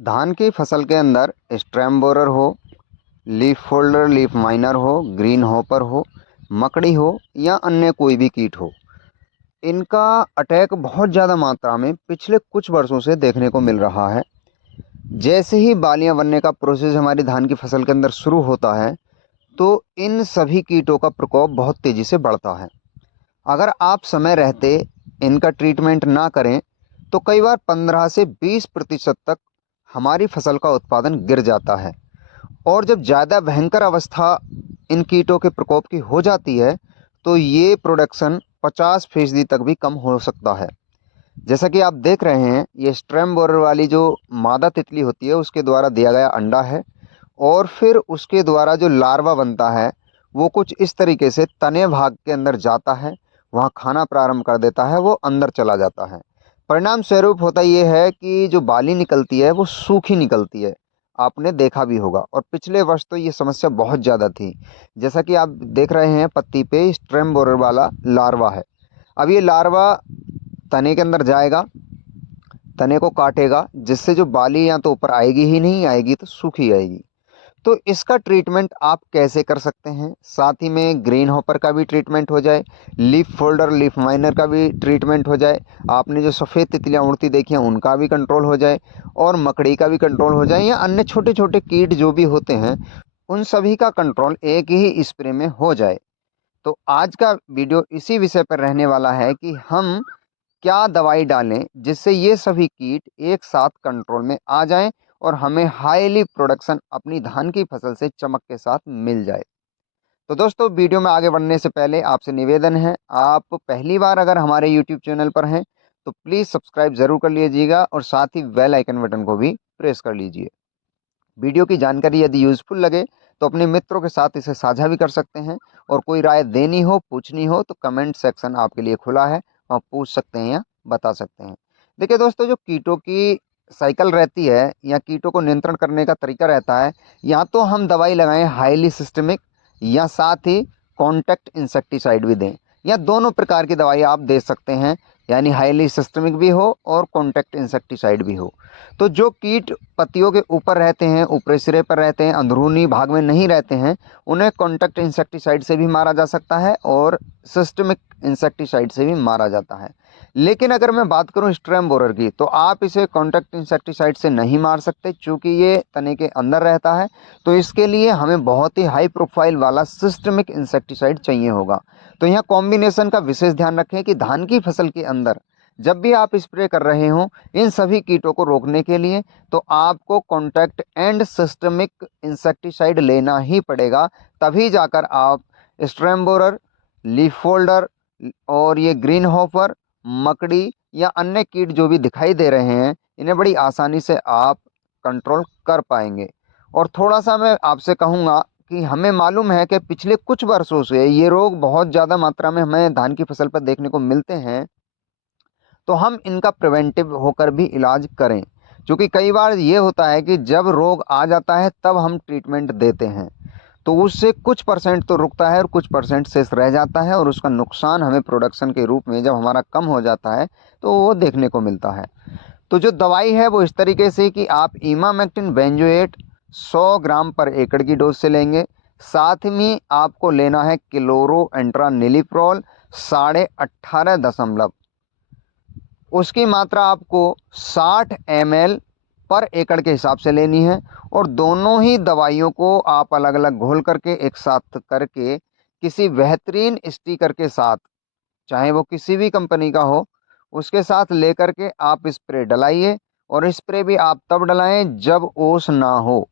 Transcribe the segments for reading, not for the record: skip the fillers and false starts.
धान की फसल के अंदर स्टेम बोरर हो, लीफ फोल्डर, लीफ माइनर हो, ग्रीन हॉपर हो, मकड़ी हो या अन्य कोई भी कीट हो, इनका अटैक बहुत ज़्यादा मात्रा में पिछले कुछ वर्षों से देखने को मिल रहा है। जैसे ही बालियां बनने का प्रोसेस हमारी धान की फसल के अंदर शुरू होता है, तो इन सभी कीटों का प्रकोप बहुत तेज़ी से बढ़ता है। अगर आप समय रहते इनका ट्रीटमेंट ना करें, तो कई बार 15 से 20% तक हमारी फसल का उत्पादन गिर जाता है। और जब ज़्यादा भयंकर अवस्था इन कीटों के प्रकोप की हो जाती है, तो ये प्रोडक्शन 50% तक भी कम हो सकता है। जैसा कि आप देख रहे हैं, ये स्ट्रेम बोरर वाली जो मादा तितली होती है, उसके द्वारा दिया गया अंडा है। और फिर उसके द्वारा जो लार्वा बनता है, वो कुछ इस तरीके से तने भाग के अंदर जाता है, वहाँ खाना प्रारंभ कर देता है, वो अंदर चला जाता है। परिणाम स्वरूप होता ये है कि जो बाली निकलती है वो सूखी निकलती है। आपने देखा भी होगा, और पिछले वर्ष तो ये समस्या बहुत ज़्यादा थी। जैसा कि आप देख रहे हैं, पत्ती पे स्ट्रेम बोरर वाला लार्वा है। अब ये लार्वा तने के अंदर जाएगा, तने को काटेगा, जिससे जो बाली या तो ऊपर आएगी ही नहीं, आएगी तो सूखी आएगी। तो इसका ट्रीटमेंट आप कैसे कर सकते हैं? साथ ही में ग्रीन हॉपर का भी ट्रीटमेंट हो जाए, लीफ फोल्डर, लीफ माइनर का भी ट्रीटमेंट हो जाए, आपने जो सफ़ेद तितलियां उड़ती देखी हैं उनका भी कंट्रोल हो जाए, और मकड़ी का भी कंट्रोल हो जाए, या अन्य छोटे छोटे कीट जो भी होते हैं, उन सभी का कंट्रोल एक ही स्प्रे में हो जाए। तो आज का वीडियो इसी विषय पर रहने वाला है कि हम क्या दवाई डालें जिससे ये सभी कीट एक साथ कंट्रोल में आ जाएं और हमें हाईली प्रोडक्शन अपनी धान की फसल से चमक के साथ मिल जाए। तो दोस्तों, वीडियो में आगे बढ़ने से पहले आपसे निवेदन है, आप पहली बार अगर हमारे यूट्यूब चैनल पर हैं तो प्लीज़ सब्सक्राइब ज़रूर कर लीजिएगा, और साथ ही बेल आइकन बटन को भी प्रेस कर लीजिए। वीडियो की जानकारी यदि यूज़फुल लगे तो अपने मित्रों के साथ इसे साझा भी कर सकते हैं, और कोई राय देनी हो, पूछनी हो, तो कमेंट सेक्शन आपके लिए खुला है, आप पूछ सकते हैं या बता सकते हैं। देखिए दोस्तों, जो कीटों की साइकिल रहती है या कीटों को नियंत्रण करने का तरीका रहता है, या तो हम दवाई लगाएं हाईली सिस्टमिक, या साथ ही कॉन्टैक्ट इंसेक्टिसाइड भी दें, या दोनों प्रकार की दवाई आप दे सकते हैं, यानी हाईली सिस्टमिक भी हो और कॉन्टैक्ट इंसेक्टिसाइड भी हो। तो जो कीट पत्तियों के ऊपर रहते हैं, ऊपरी सिरे पर रहते हैं, अंदरूनी भाग में नहीं रहते हैं, उन्हें कॉन्टैक्ट इंसेक्टिसाइड से भी मारा जा सकता है और सिस्टमिक इंसेक्टिसाइड से भी मारा जाता है। लेकिन अगर मैं बात करूं स्ट्रेम बोरर की, तो आप इसे कॉन्टैक्ट इंसेक्टिसाइड से नहीं मार सकते, चूंकि ये तने के अंदर रहता है। तो इसके लिए हमें बहुत ही हाई प्रोफाइल वाला सिस्टमिक इंसेक्टिसाइड चाहिए होगा। तो यहाँ कॉम्बिनेशन का विशेष ध्यान रखें कि धान की फसल के अंदर जब भी आप स्प्रे कर रहे हों, इन सभी कीटों को रोकने के लिए, तो आपको कॉन्टैक्ट एंड सिस्टमिक इंसेक्टिसाइड लेना ही पड़ेगा। तभी जाकर आप स्ट्रेम बोरर, लीफ फोल्डर और ये ग्रीन हॉपर, मकड़ी या अन्य कीट जो भी दिखाई दे रहे हैं, इन्हें बड़ी आसानी से आप कंट्रोल कर पाएंगे। और थोड़ा सा मैं आपसे कहूँगा कि हमें मालूम है कि पिछले कुछ वर्षों से ये रोग बहुत ज़्यादा मात्रा में हमें धान की फसल पर देखने को मिलते हैं, तो हम इनका प्रिवेंटिव होकर भी इलाज करें। क्योंकि कई बार ये होता है कि जब रोग आ जाता है तब हम ट्रीटमेंट देते हैं, तो उससे कुछ परसेंट तो रुकता है और कुछ परसेंट शेष रह जाता है, और उसका नुकसान हमें प्रोडक्शन के रूप में जब हमारा कम हो जाता है तो वो देखने को मिलता है। तो जो दवाई है वो इस तरीके से कि आप इमामेक्टिन बेंजोएट 100 ग्राम पर एकड़ की डोज से लेंगे। साथ में आपको लेना है क्लोरो एंट्रानिलिप्रोल 18.5 उसकी मात्रा आपको 60 ml पर एकड़ के हिसाब से लेनी है। और दोनों ही दवाइयों को आप अलग अलग घोल करके एक साथ करके किसी बेहतरीन स्टिकर के साथ, चाहे वो किसी भी कंपनी का हो, उसके साथ लेकर के आप स्प्रे डलाइए। और स्प्रे भी आप तब डलाएं जब ओस ना हो,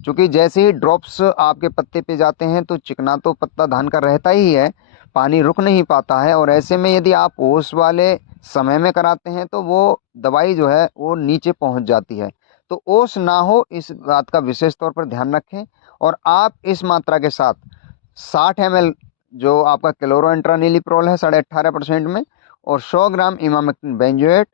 क्योंकि जैसे ही ड्रॉप्स आपके पत्ते पे जाते हैं तो चिकना तो पत्ता धान का रहता ही है, पानी रुक नहीं पाता है, और ऐसे में यदि आप ओस वाले समय में कराते हैं तो वो दवाई जो है वो नीचे पहुंच जाती है। तो ओस ना हो, इस बात का विशेष तौर पर ध्यान रखें। और आप इस मात्रा के साथ 60 ml जो आपका क्लोरोएंट्रानिलिप्रोल है 18.5% में, और 100 ग्राम इमामेक्टिन बेंजोएट,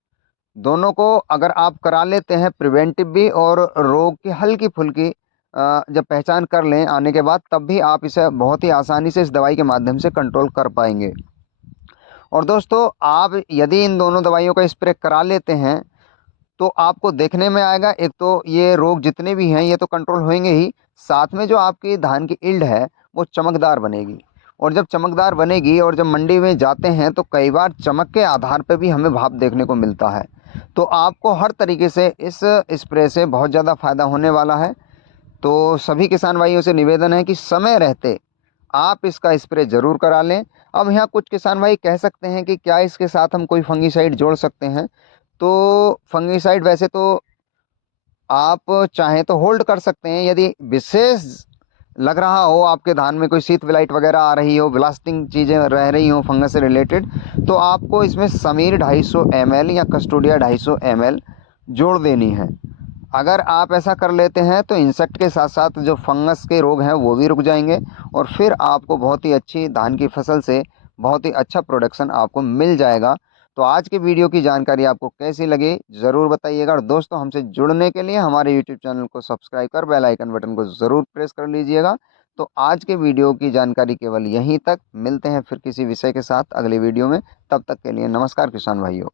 दोनों को अगर आप करा लेते हैं प्रिवेंटिव भी, और रोग की हल्की फुल्की जब पहचान कर लें आने के बाद, तब भी आप इसे बहुत ही आसानी से इस दवाई के माध्यम से कंट्रोल कर पाएंगे। और दोस्तों, आप यदि इन दोनों दवाइयों का स्प्रे करा लेते हैं तो आपको देखने में आएगा, एक तो ये रोग जितने भी हैं ये तो कंट्रोल होंगे ही, साथ में जो आपकी धान की ईल्ड है वो चमकदार बनेगी। और जब चमकदार बनेगी और जब मंडी में जाते हैं तो कई बार चमक के आधार पे भी हमें भाव देखने को मिलता है। तो आपको हर तरीके से इस स्प्रे से बहुत ज़्यादा फ़ायदा होने वाला है। तो सभी किसान भाइयों से निवेदन है कि समय रहते आप इसका स्प्रे ज़रूर करा लें। अब यहाँ कुछ किसान भाई कह सकते हैं कि क्या इसके साथ हम कोई फंगीसाइड जोड़ सकते हैं? तो फंगीसाइड वैसे तो आप चाहें तो होल्ड कर सकते हैं, यदि विशेष लग रहा हो आपके धान में कोई शीत विलाइट वगैरह आ रही हो, ब्लास्टिंग चीज़ें रह रही हो फंगस से रिलेटेड, तो आपको इसमें समीर 250 ml या कस्टोडिया 250 ml जोड़ देनी है। अगर आप ऐसा कर लेते हैं तो इंसेक्ट के साथ साथ जो फंगस के रोग हैं वो भी रुक जाएंगे और फिर आपको बहुत ही अच्छी धान की फसल से बहुत ही अच्छा प्रोडक्शन आपको मिल जाएगा। तो आज के वीडियो की जानकारी आपको कैसी लगी ज़रूर बताइएगा, और दोस्तों हमसे जुड़ने के लिए हमारे यूट्यूब चैनल को सब्सक्राइब कर बेल आइकन बटन को ज़रूर प्रेस कर लीजिएगा। तो आज के वीडियो की जानकारी केवल यहीं तक, मिलते हैं फिर किसी विषय के साथ अगले वीडियो में। तब तक के लिए नमस्कार किसान भाइयों।